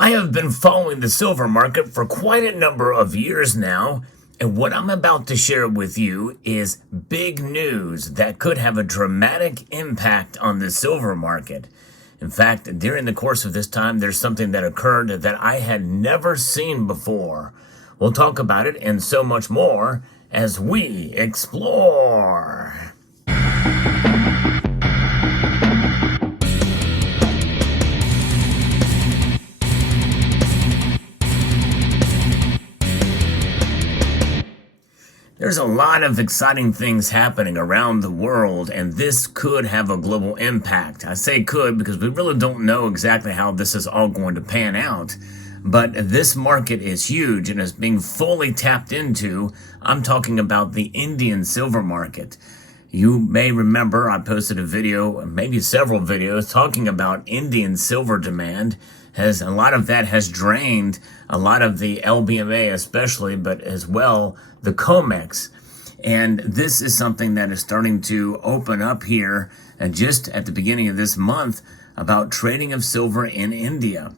I have been following the silver market for quite a number of years now, and what I'm about to share with you is big news that could have a dramatic impact on the silver market. In fact, during the course of this time, there's something that occurred that I had never seen before. We'll talk about it and so much more as we explore. There's a lot of exciting things happening around the world, and this could have a global impact. I say could because we really don't know exactly how this is all going to pan out. But this market is huge and is being fully tapped into. I'm talking about the Indian silver market. You may remember I posted a video, maybe several videos, talking about Indian silver demand. As a lot of that has drained a lot of the LBMA especially, but as well the COMEX. And this is something that is starting to open up here just at the beginning of this month about trading of silver in India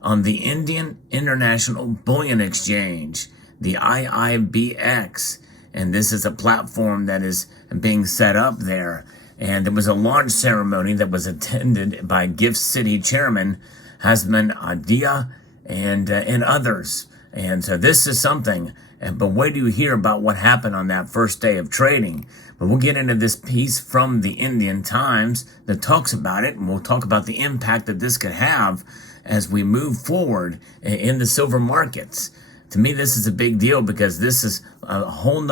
on the Indian International Bullion Exchange, the IIBX. And this is a platform that is being set up there. And there was a launch ceremony that was attended by Gift City Chairman Hasman Adia and others. And so this is something. But wait till you hear about what happened on that first day of trading. But we'll get into this piece from the Indian Times that talks about it, and we'll talk about the impact that this could have as we move forward in the silver markets. To me, this is a big deal because this is a whole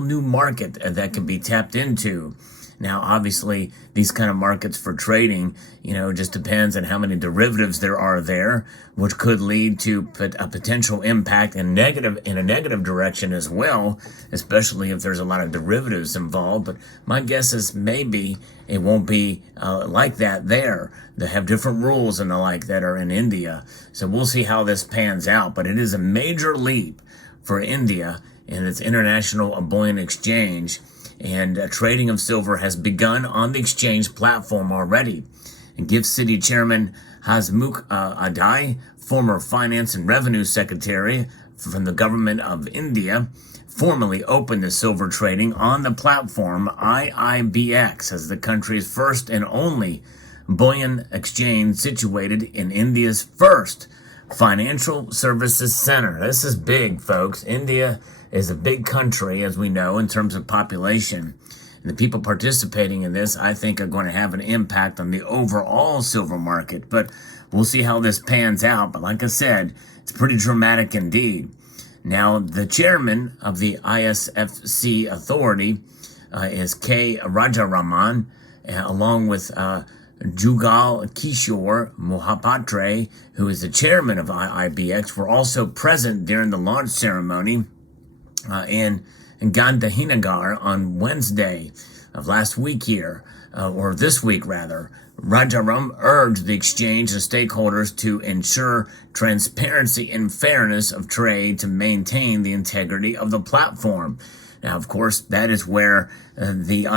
new market that can be tapped into. Now, obviously, these kind of markets for trading, just depends on how many derivatives there are there, which could lead to a potential impact in a negative direction as well, especially if there's a lot of derivatives involved. But my guess is maybe it won't be like that there. They have different rules and the like that are in India. So we'll see how this pans out. But it is a major leap for India in its international bullion exchange. And trading of silver has begun on the exchange platform already. And Gift City Chairman Hasmukh Adai, former Finance and Revenue Secretary from the government of India, formally opened the silver trading on the platform IIBX as the country's first and only bullion exchange situated in India's first financial services center. This is big, folks. India is a big country, as we know, in terms of population. And the people participating in this, I think, are going to have an impact on the overall silver market. But we'll see how this pans out. But like I said, it's pretty dramatic indeed. Now, the chairman of the ISFC authority is K. Rajaraman, along with Jugal Kishore Mohapatre, who is the chairman of IIBX, were also present during the launch ceremony in Gandhinagar on Wednesday of last week here, or this week rather. Rajaram urged the exchange and stakeholders to ensure transparency and fairness of trade to maintain the integrity of the platform. Now, of course, that is where a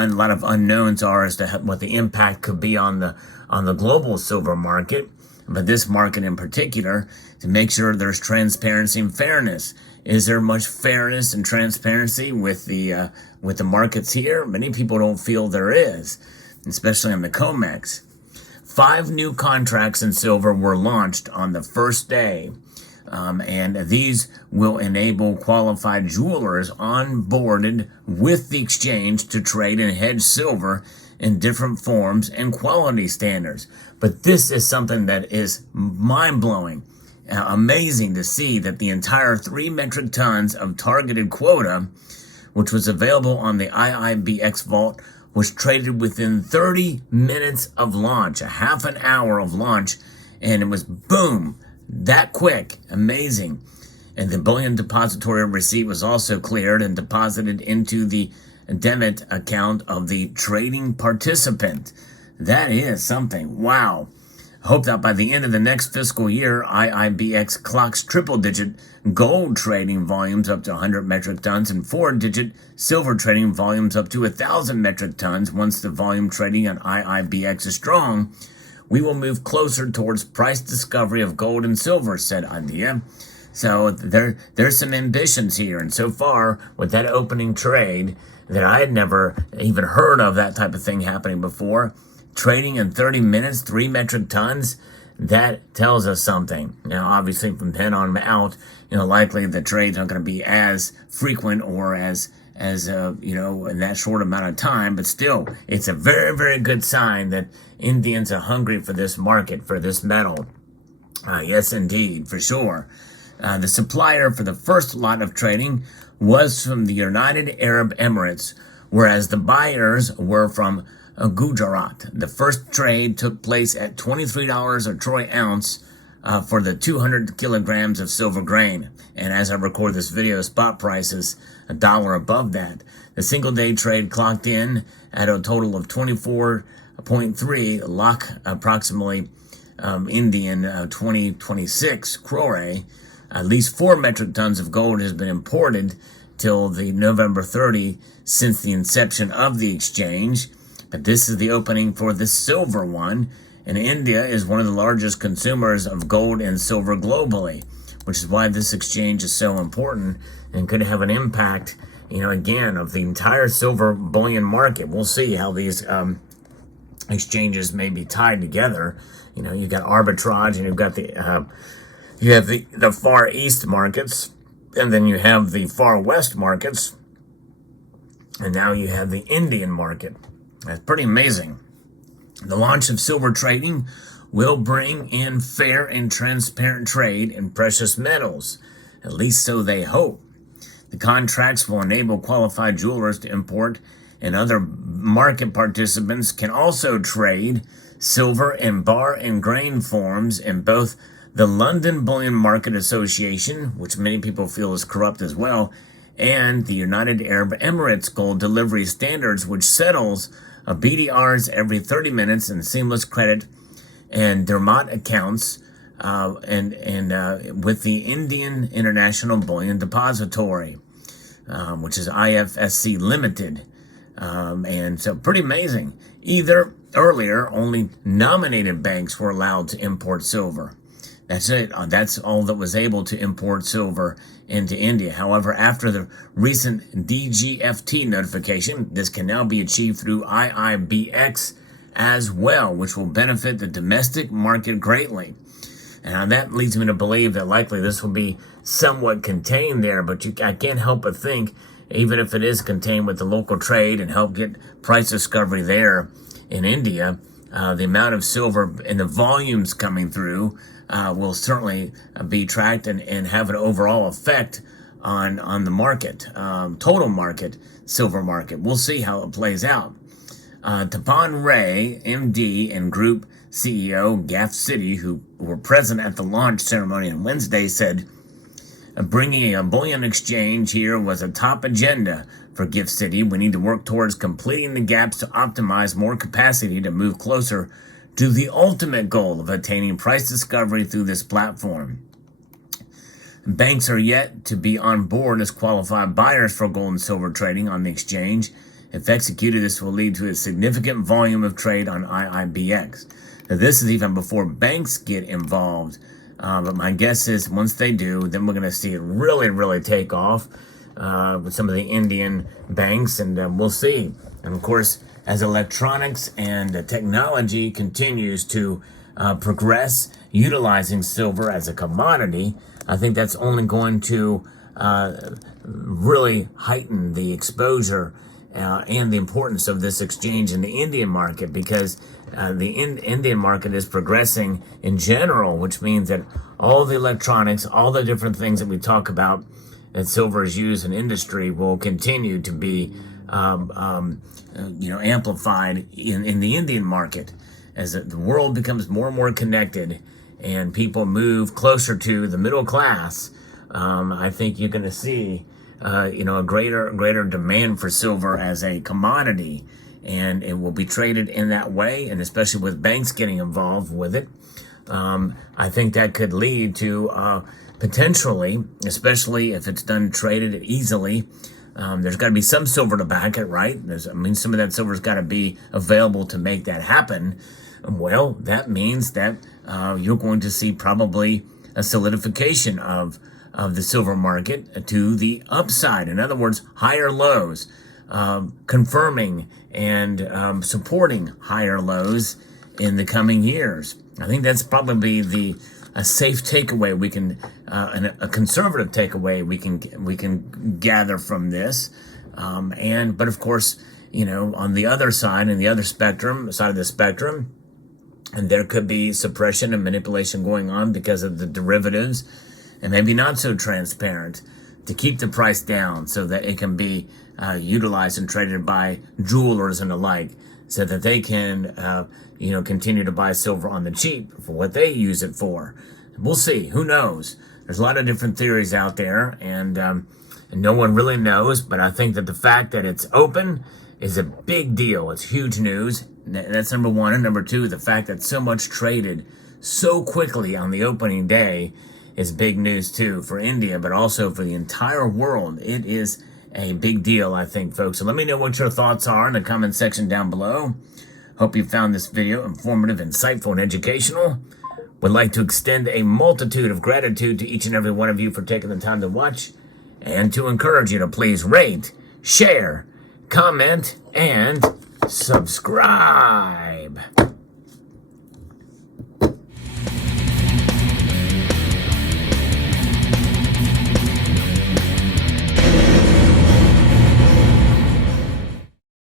lot of unknowns are as to what the impact could be on the global silver market, but this market in particular, to make sure there's transparency and fairness. Is there much fairness and transparency with the markets here? Many people don't feel there is, especially on the COMEX. 5 new contracts in silver were launched on the first day. And these will enable qualified jewelers onboarded with the exchange to trade and hedge silver in different forms and quality standards. But this is something that is mind-blowing. Amazing to see that the entire 3 metric tons of targeted quota, which was available on the IIBX vault, was traded within 30 minutes of launch, a half an hour of launch, and it was boom, that quick. Amazing. And the bullion depository receipt was also cleared and deposited into the debit account of the trading participant. That is something. Wow. I hope that by the end of the next fiscal year, IIBX clocks triple-digit gold trading volumes up to 100 metric tons and 4-digit silver trading volumes up to 1,000 metric tons once the volume trading on IIBX is strong, we will move closer towards price discovery of gold and silver, said India. So there's some ambitions here. And so far, with that opening trade, that I had never even heard of that type of thing happening before, trading in 30 minutes, 3 metric tons, that tells us something. Now, obviously, from then on out, likely the trades aren't going to be as frequent or as in that short amount of time, but still, it's a very, very good sign that Indians are hungry for this market, for this metal. Yes, indeed, for sure. The supplier for the first lot of trading was from the United Arab Emirates, whereas the buyers were from Gujarat. The first trade took place at $23 a troy ounce for the 200 kilograms of silver grain. And as I record this video, spot price is $1 above that. The single day trade clocked in at a total of 24.3 lakh, approximately Indian 2026 crore. At least 4 metric tons of gold has been imported till the November 30 since the inception of the exchange. But this is the opening for the silver one. And India is one of the largest consumers of gold and silver globally, which is why this exchange is so important and could have an impact, again, of the entire silver bullion market. We'll see how these exchanges may be tied together. You've got arbitrage, and you've got the Far East markets, and then you have the Far West markets, and now you have the Indian market. That's pretty amazing. The launch of silver trading will bring in fair and transparent trade in precious metals. At least so they hope. The contracts will enable qualified jewelers to import, and other market participants can also trade silver in bar and grain forms in both the London Bullion Market Association, which many people feel is corrupt as well, and the United Arab Emirates Gold Delivery Standards, which settles BDRs every 30 minutes in seamless credit and Dermot accounts, with the Indian International Bullion Depository, which is IFSC Limited. And so pretty amazing. Earlier, only nominated banks were allowed to import silver. That's it. That's all that was able to import silver into India. However, after the recent DGFT notification, this can now be achieved through IIBX as well, which will benefit the domestic market greatly. And that leads me to believe that likely this will be somewhat contained there, but I can't help but think, even if it is contained with the local trade and help get price discovery there in India, the amount of silver and the volumes coming through will certainly be tracked and have an overall effect on the market, total market, silver market. We'll see how it plays out. Tapan Ray, MD, and Group CEO, Gaff City, who were present at the launch ceremony on Wednesday, said bringing a bullion exchange here was a top agenda for Gift City. We need to work towards completing the gaps to optimize more capacity to move closer to the ultimate goal of attaining price discovery through this platform. Banks are yet to be on board as qualified buyers for gold and silver trading on the exchange. If executed, this will lead to a significant volume of trade on IIBX. Now, this is even before banks get involved. But my guess is once they do, then we're going to see it really, really take off with some of the Indian banks, and we'll see. And of course, as electronics and technology continues to progress, utilizing silver as a commodity, I think that's only going to really heighten the exposure and the importance of this exchange in the Indian market, because the Indian market is progressing in general, which means that all the electronics, all the different things that we talk about that silver is used in industry will continue to be amplified in the Indian market as the world becomes more and more connected and people move closer to the middle class. I think you're going to see a greater demand for silver as a commodity, and it will be traded in that way, and especially with banks getting involved with it. I think that could lead to potentially, especially if it's done traded easily, there's got to be some silver to back it, right? Some of that silver's got to be available to make that happen. Well, that means that you're going to see probably a solidification of the silver market to the upside. In other words, higher lows, confirming and supporting higher lows in the coming years. I think that's probably a safe takeaway we can, a conservative takeaway we can gather from this. But of course, on the other side, in the other side of the spectrum, and there could be suppression and manipulation going on because of the derivatives, and maybe not so transparent, to keep the price down so that it can be utilized and traded by jewelers and the like, so that they can, continue to buy silver on the cheap for what they use it for. We'll see. Who knows? There's a lot of different theories out there, and no one really knows. But I think that the fact that it's open is a big deal. It's huge news. That's number one. And number two, the fact that so much traded so quickly on the opening day is big news too for India, but also for the entire world. It is a big deal, I think, folks. So let me know what your thoughts are in the comment section down below. Hope you found this video informative, insightful, and educational. Would like to extend a multitude of gratitude to each and every one of you for taking the time to watch, and to encourage you to please rate, share, comment, and subscribe.